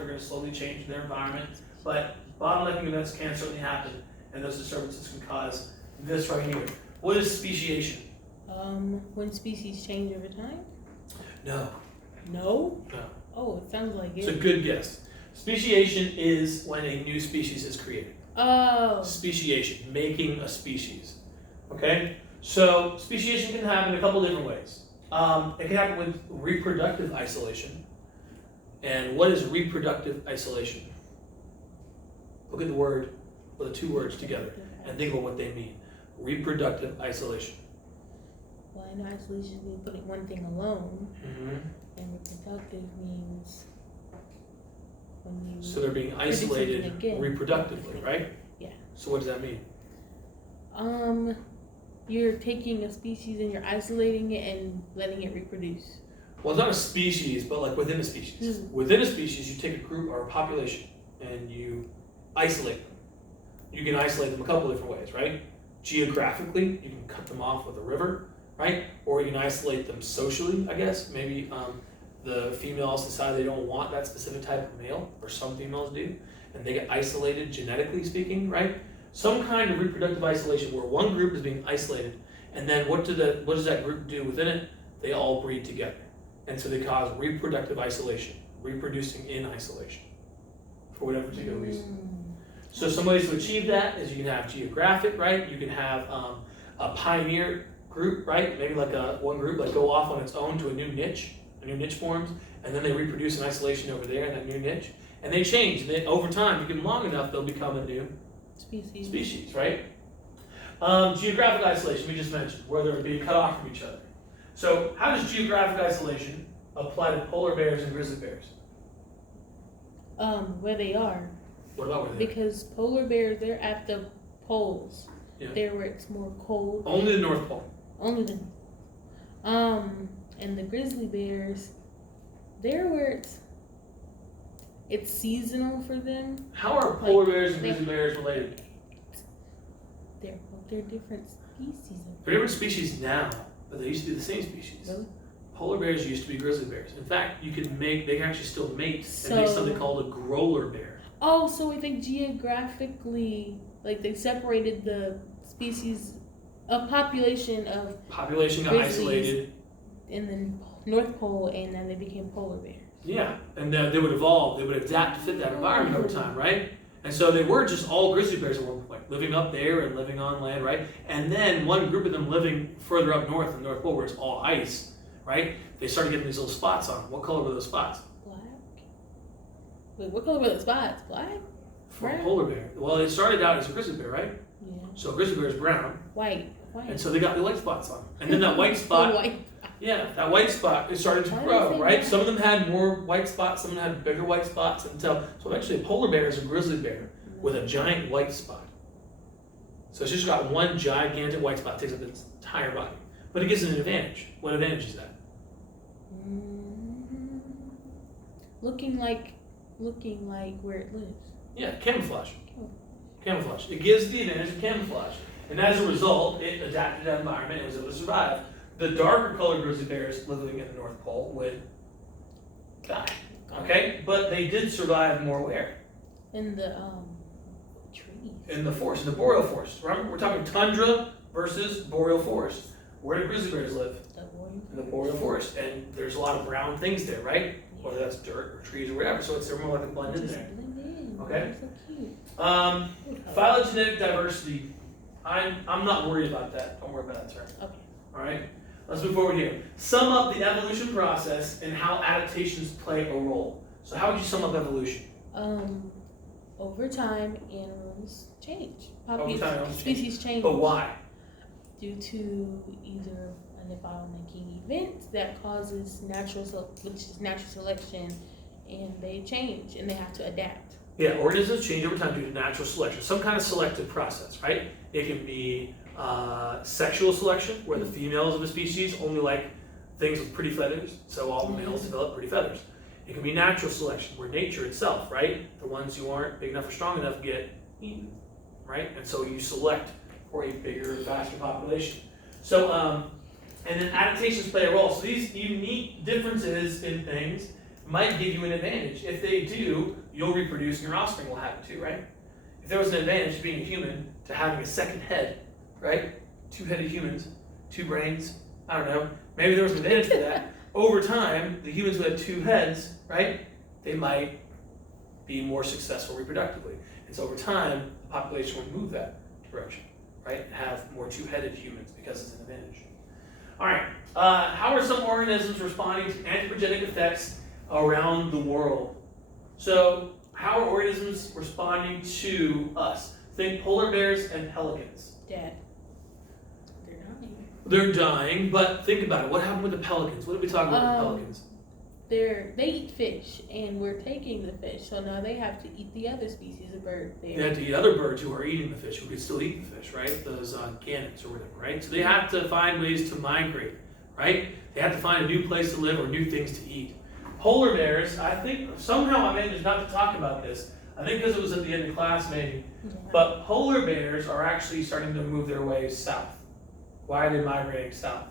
They're going to slowly change their environment, but bottlenecking events can certainly happen, and those disturbances can cause this right here. What is speciation? When species change over time? No. No? No. Oh, it sounds like it. It's a good guess. Speciation is when a new species is created. Oh. Speciation, making a species. Okay? So speciation can happen a couple different ways. It can happen with reproductive isolation. And what is reproductive isolation? Look at the word, or the two words together, and think about what they mean. Reproductive isolation. Well, I know isolation means putting one thing alone, Mm-hmm. and reproductive means when you. So they're being isolated reproductively, right? Yeah. So what does that mean? You're taking a species and you're isolating it and letting it reproduce. Well, it's not a species, but like within a species. Within a species, you take a group or a population and you isolate them. You can isolate them a couple different ways, right? Geographically, you can cut them off with a river, right? Or you can isolate them socially, I guess. Maybe the females decide they don't want that specific type of male, or some females do, and they get isolated genetically speaking, right? Some kind of reproductive isolation where one group is being isolated, and then what does that group do within it? They all breed together. And so they cause reproductive isolation, reproducing in isolation, for whatever particular reason. So some ways to achieve that is you can have geographic, right? You can have a pioneer group, right? Maybe like one group like go off on its own to a new niche forms, and then they reproduce in isolation over there in that new niche. And they change. Then over time, if you give them long enough, they'll become a new species, right? Geographic isolation, we just mentioned, where they're being cut off from each other. So how does geographic isolation apply to polar bears and grizzly bears? Where they are. What about where they are? Because polar bears, they're at the poles. Yeah. They're where it's more cold. Only the North Pole. Only the and the grizzly bears, they're where it's seasonal for them. How are polar bears and grizzly bears related? They're different species. They're different species now, but they used to be the same species. Really? Polar bears used to be grizzly bears. In fact, they can actually still mate and make something called a growler bear. Oh, so I think geographically, like they separated the species, a population got isolated in the North Pole, and then they became polar bears. Yeah, and they would evolve, they would adapt to fit that environment over time, right? And so they were just all grizzly bears at one point, living up there and living on land, right? And then one group of them living further up north in the North Pole where it's all ice, right? They started getting these little spots on them. What color were those spots? Black. Wait, what color were the spots? Black? For a polar bear. Well, it started out as a grizzly bear, right? Yeah. So a grizzly bear is brown. White. And so they got the white spots on them. And then that white spot, that white spot is starting to grow, right? Some of them had more white spots, some of them had bigger white spots so eventually a polar bear is a grizzly bear with a giant white spot. So it's just got one gigantic white spot, takes up its entire body. But it gives it an advantage. What advantage is that? Looking like where it lives. Yeah, camouflage. Camouflage. It gives the advantage of camouflage. And as a result, it adapted to that environment and was able to survive. The darker colored grizzly bears living in the North Pole would die. Okay? But they did survive more where? In the trees. In the forest, in the boreal forest. Remember, we're talking tundra versus boreal forest. Where do grizzly bears live? In the boreal forest. And there's a lot of brown things there, right? Whether that's dirt or trees or whatever. So they're more likely to blend in there. Okay? So cute. Phylogenetic diversity. I'm not worried about that. Don't worry about that term. Okay. All right? Let's move forward here. Sum up the evolution process and how adaptations play a role. So how would you sum up evolution? Over time, animals change. Species change. But why? Due to either an bottlenecking event that causes natural selection, and they change and they have to adapt. Yeah, organisms change over time due to natural selection, some kind of selective process, right? It can be sexual selection, where the females of a species only like things with pretty feathers, so all the males develop pretty feathers. It can be natural selection, where nature itself, right? The ones who aren't big enough or strong enough get eaten, right? And so you select for a bigger, faster population. So, and then adaptations play a role. So these unique differences in things might give you an advantage. If they do, you'll reproduce and your offspring will have it too, right? If there was an advantage to being a human to having a second head, right? 2-headed humans, 2 brains, I don't know. Maybe there was an advantage for that. Over time, the humans who had 2 heads, right? They might be more successful reproductively. And so over time, the population would move that direction, right? Have more 2-headed humans because it's an advantage. All right, how are some organisms responding to anthropogenic effects around the world? So how are organisms responding to us? Think polar bears and pelicans. Dad. They're dying. They're dying, but think about it. What happened with the pelicans? What did we talk about with the pelicans? They eat fish, and we're taking the fish, so now they have to eat the other species of bird. They have to eat other birds who are eating the fish, who can still eat the fish, right? Those gannets or whatever, right? So they have to find ways to migrate, right? They have to find a new place to live or new things to eat. Polar bears, I think, somehow I managed not to talk about this. I think because it was at the end of class maybe. Yeah. But polar bears are actually starting to move their way south. Why are they migrating south?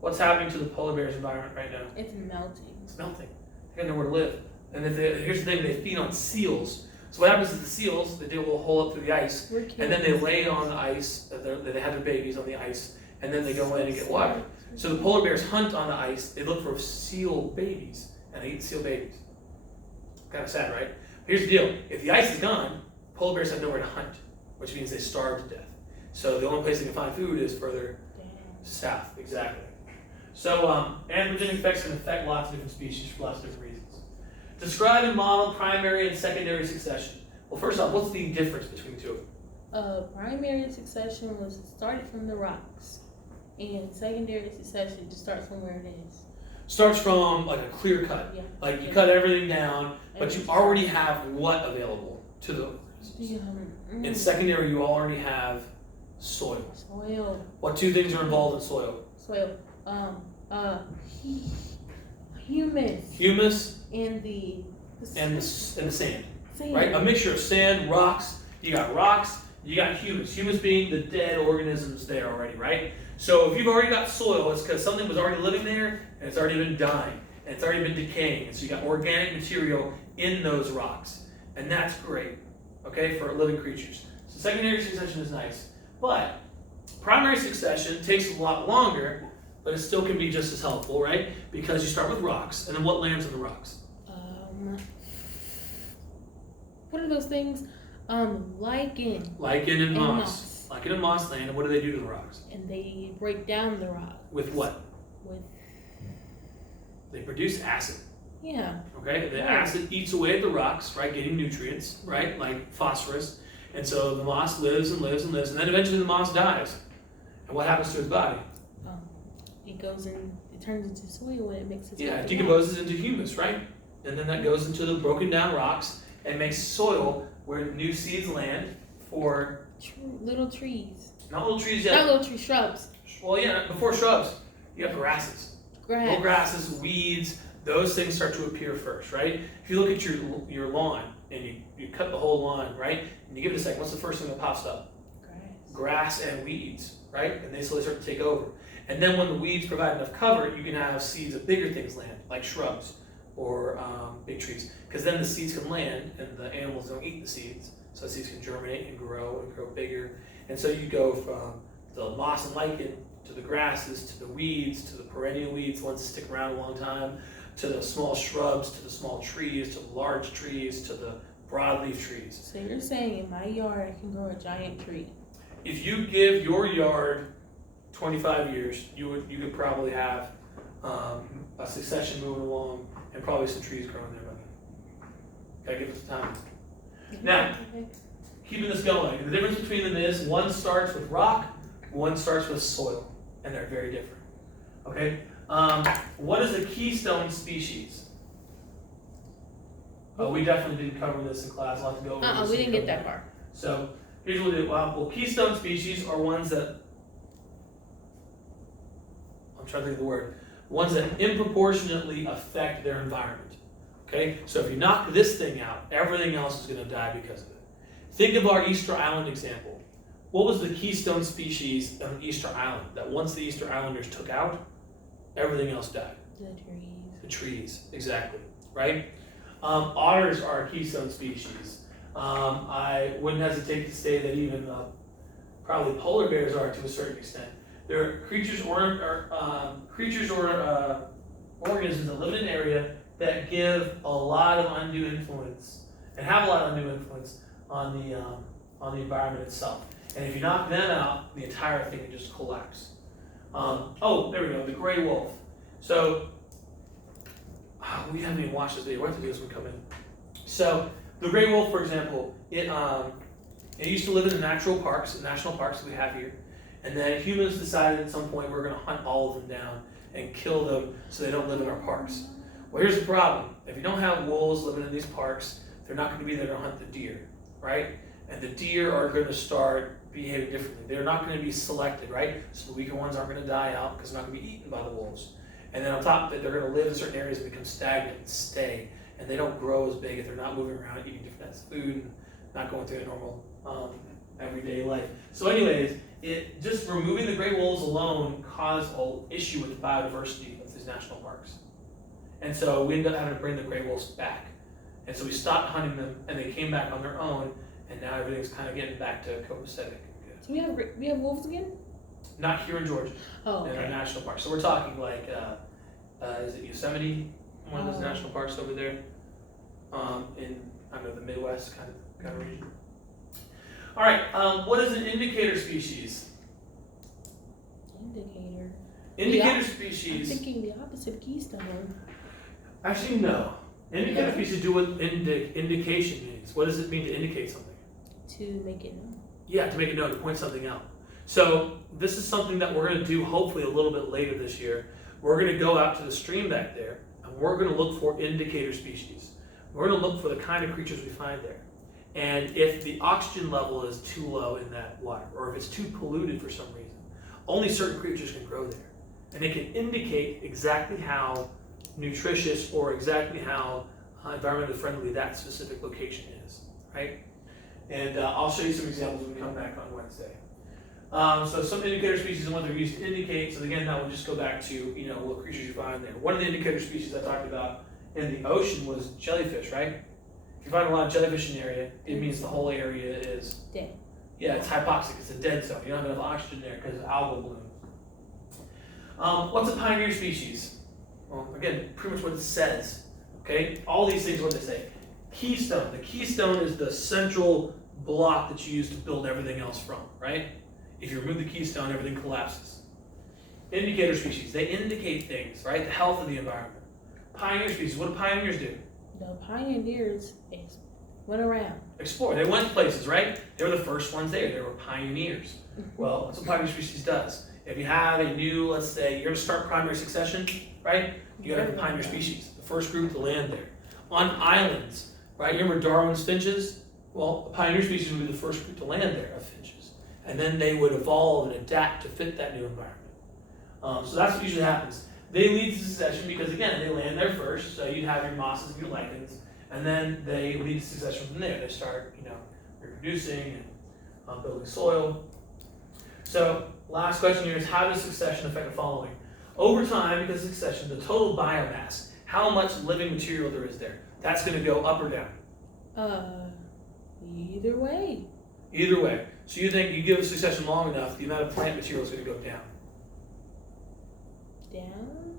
What's happening to the polar bear's environment right now? It's melting. It's melting. They got nowhere to live. And here's the thing, they feed on seals. So what happens is the seals, they dig a little hole up through the ice, and then they lay on the ice, they have their babies on the ice, and then they go in and get water. So the polar bears hunt on the ice, they look for seal babies, and they eat seal babies. Kind of sad, right? Here's the deal, if the ice is gone, polar bears have nowhere to hunt, which means they starve to death. So the only place they can find food is further south, exactly. So anthropogenic effects can affect lots of different species for lots of different reasons. Describe and model primary and secondary succession. Well, first off, what's the difference between the two of them? Primary succession was started from the rocks, and secondary succession just starts from where it is. Starts from like a clear cut. Yeah. Like you cut everything down, but you already have what available to the organisms. In secondary, you already have soil. Soil. What 2 things are involved in soil? Soil. Humus. Humus And the sand. sand. Right? A mixture of sand, rocks. You got humus. Humus being the dead organisms there already, right? So if you've already got soil, it's because something was already living there and it's already been dying and it's already been decaying. And so you got organic material in those rocks. And that's great, okay, for living creatures. So secondary succession is nice. But primary succession takes a lot longer, but it still can be just as helpful, right? Because you start with rocks, and then what lands on the rocks? What are those things? Lichen. Lichen and moss. Lichen and moss land, and what do they do to the rocks? And they break down the rock. With what? With. They produce acid. Yeah. Okay, the acid eats away at the rocks, right, getting nutrients, right, like phosphorus. And so the moss lives and lives and lives, and then eventually the moss dies. And what happens to its body? It goes in, it turns into soil and it mixes. Yeah, it decomposes into humus, right? And then that goes into the broken down rocks and makes soil where new seeds land for little trees. Not little trees yet. Not little trees, shrubs. Well, yeah, before shrubs, you have grasses. Little grasses, weeds, those things start to appear first, right? If you look at your lawn and you cut the whole lawn, right? And you give it a second, what's the first thing that pops up? Grass and weeds, right? And they slowly start to take over. And then when the weeds provide enough cover, you can have seeds of bigger things land, like shrubs or big trees. Because then the seeds can land and the animals don't eat the seeds. So the seeds can germinate and grow bigger. And so you go from the moss and lichen to the grasses, to the weeds, to the perennial weeds, ones that stick around a long time, to the small shrubs, to the small trees, to the large trees, to the broadleaf trees. So you're saying in my yard I can grow a giant tree? If you give your yard 25 years, you could probably have a succession moving along and probably some trees growing there, buddy. Gotta give it the time. Now, keeping this going, the difference between them is one starts with rock, one starts with soil, and they're very different. Okay? What is a keystone species? We definitely didn't cover this in class. I'll have to go over this. We didn't get that far. So, here's what we did. Well, keystone species are ones that, I'm trying to think of the word, ones that disproportionately affect their environment. Okay? So if you knock this thing out, everything else is going to die because of it. Think of our Easter Island example. What was the keystone species on Easter Island that once the Easter Islanders took out, everything else died? The trees. The trees, exactly, right? Otters are a keystone species. I wouldn't hesitate to say that even probably polar bears are to a certain extent. They're creatures or organisms that live in an area that give a lot of undue influence and have a lot of undue influence on the environment itself. And if you knock them out, the entire thing can just collapse. Oh, there we go, the gray wolf. So we haven't even watched this video. We'll have to do this when we come in. So the gray wolf, for example, it used to live in the national parks that we have here, and then humans decided at some point we're going to hunt all of them down and kill them so they don't live in our parks. Well, here's the problem: if you don't have wolves living in these parks, they're not going to be there to hunt the deer, right? And the deer are going to start behaving differently. They're not going to be selected, right? So the weaker ones aren't going to die out because they're not going to be eaten by the wolves. And then on top of it, they're going to live in certain areas and become stagnant and stay. And they don't grow as big if they're not moving around, eating different types of food, and not going through a normal everyday life. So anyways, it just removing the gray wolves alone caused an issue with the biodiversity of these national parks. And so we ended up having to bring the gray wolves back. And so we stopped hunting them, and they came back on their own, and now everything's kind of getting back to copacetic. So we have wolves again? Not here in Georgia, Oh, in our national park. So we're talking like, is it Yosemite, one of those national parks over there, in I don't know, the Midwest kind of region. All right, what is an indicator species? Indicator. Indicator species. I'm thinking the opposite of keystone. Actually, no. Indicator species do what indication means. What does it mean to indicate something? To make it known. Yeah, to make it known, to point something out. So this is something that we're going to do hopefully a little bit later this year. We're going to go out to the stream back there, and we're going to look for indicator species. We're going to look for the kind of creatures we find there. And if the oxygen level is too low in that water, or if it's too polluted for some reason, only certain creatures can grow there. And it can indicate exactly how nutritious or exactly how environmentally friendly that specific location is, right? And I'll show you some examples when we come back on Wednesday. So some indicator species and what they're used to indicate. So again, that will just go back to, what creatures you find there. One of the indicator species I talked about in the ocean was jellyfish, right? If you find a lot of jellyfish in the area, it means the whole area is dead. Yeah, it's hypoxic. It's a dead zone. You don't have enough oxygen there because of algal bloom. What's a pioneer species? Well, again, pretty much what it says. Okay, all these things are what they say. Keystone. The keystone is the central block that you use to build everything else from, right? If you remove the keystone, everything collapses. Indicator species. They indicate things, right? The health of the environment. Pioneer species. What do pioneers do? The pioneers went around. Explore. They went places, right? They were the first ones there. They were pioneers. Well, that's what pioneer species does. If you have a new, let's say, you're going to start primary succession, right? You got to have a pioneer species, the first group to land there. On islands, right? You remember Darwin's finches? Well, a pioneer species would be the first group to land there of finches. And then they would evolve and adapt to fit that new environment. So that's what usually happens. They lead to succession because, again, they land there first. So you'd have your mosses and your lichens. And then they lead to succession from there. They start, reproducing and building soil. So last question here is, how does succession affect the following? Over time, because of succession, the total biomass, how much living material there is there, that's going to go up or down? Either way. Either way. So you think you give a succession long enough, the amount of plant material is going to go down? Down?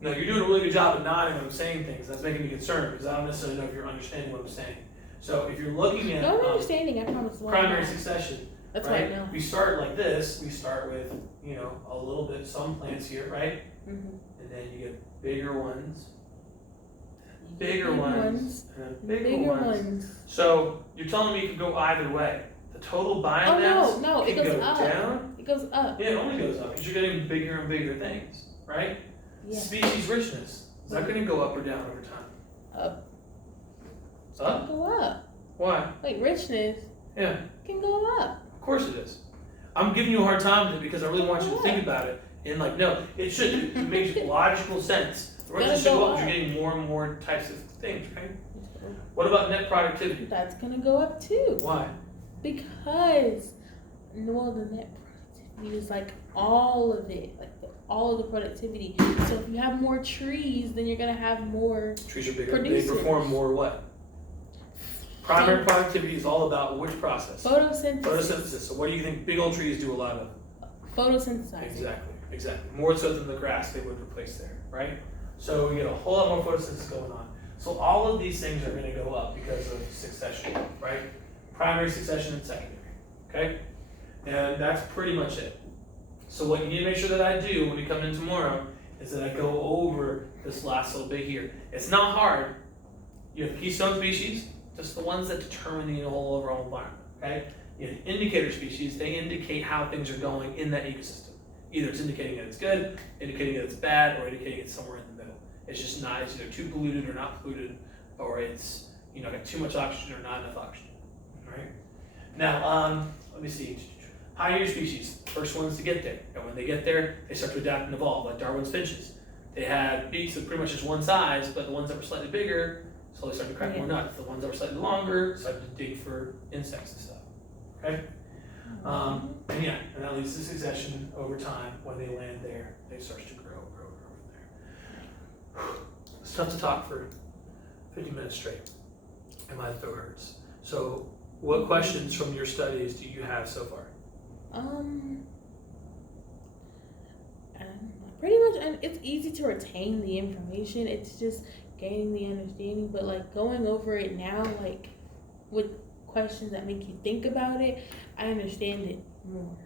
No, you're doing a really good job of nodding when I'm saying things. That's making me concerned because I don't necessarily know if you're understanding what I'm saying. So if you're looking at no, I'm understanding. I promise. Primary succession, that's right? Now. We start like this. We start with a little bit, some plants here, right? Mm-hmm. And then you get bigger ones, bigger ones, and bigger ones. So you're telling me it could go either way. The total biomass it can goes go up. down. It goes up. Yeah, it only goes up because you're getting bigger and bigger things, right? Yeah. Species richness, is that going to go up or down over time? Up. It's Up? gonna go up. Why? Like richness. Yeah. Can go up. Of course it is. I'm giving you a hard time with it because I really want you to think about it. And no, it should. It makes logical sense. The richness should go up because you're getting more and more types of things, right? What about net productivity? That's gonna go up too. Why? Because, the net productivity is like all of it, like all of the productivity. So if you have more trees, then you're gonna have more Trees are bigger. producers. They perform more what? Primary productivity is all about which process? Photosynthesis. So what do you think big old trees do a lot of? Photosynthesizing. Exactly. More so than the grass they would replace there, right? So you get a whole lot more photosynthesis going on. So all of these things are going to go up because of succession, right? Primary succession and secondary, okay? And that's pretty much it. So what you need to make sure that I do when we come in tomorrow is that I go over this last little bit here. It's not hard. You have keystone species, just the ones that determine the whole overall environment, okay? You have indicator species, they indicate how things are going in that ecosystem. Either it's indicating that it's good, indicating that it's bad, or indicating it's somewhere in the middle. It's just not, it's either too polluted or not polluted, or it's, got too much oxygen or not enough oxygen, all right? Now, let me see. Pioneer species, first ones to get there. And when they get there, they start to adapt and evolve, like Darwin's finches. They had beaks of pretty much just one size, but the ones that were slightly bigger slowly started to crack more nuts. The ones that were slightly longer started to dig for insects and stuff, okay? And that leads to succession over time. When they land there, they start to grow from there. It's tough to talk for 50 minutes straight, and my throat hurts. So, what questions from your studies do you have so far? Pretty much, and it's easy to retain the information. It's just gaining the understanding. But like going over it now, like with questions that make you think about it, I understand it more.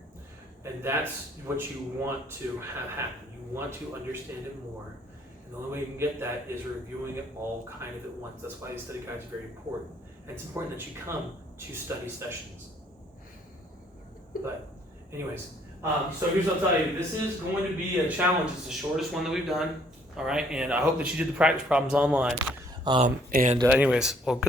And that's what you want to have happen. You want to understand it more. And the only way you can get that is reviewing it all kind of at once. That's why these study guides are very important. And it's important that you come to study sessions. But anyways, so here's what I'll tell you. This is going to be a challenge. It's the shortest one that we've done. All right. And I hope that you did the practice problems online. Anyways, well, good.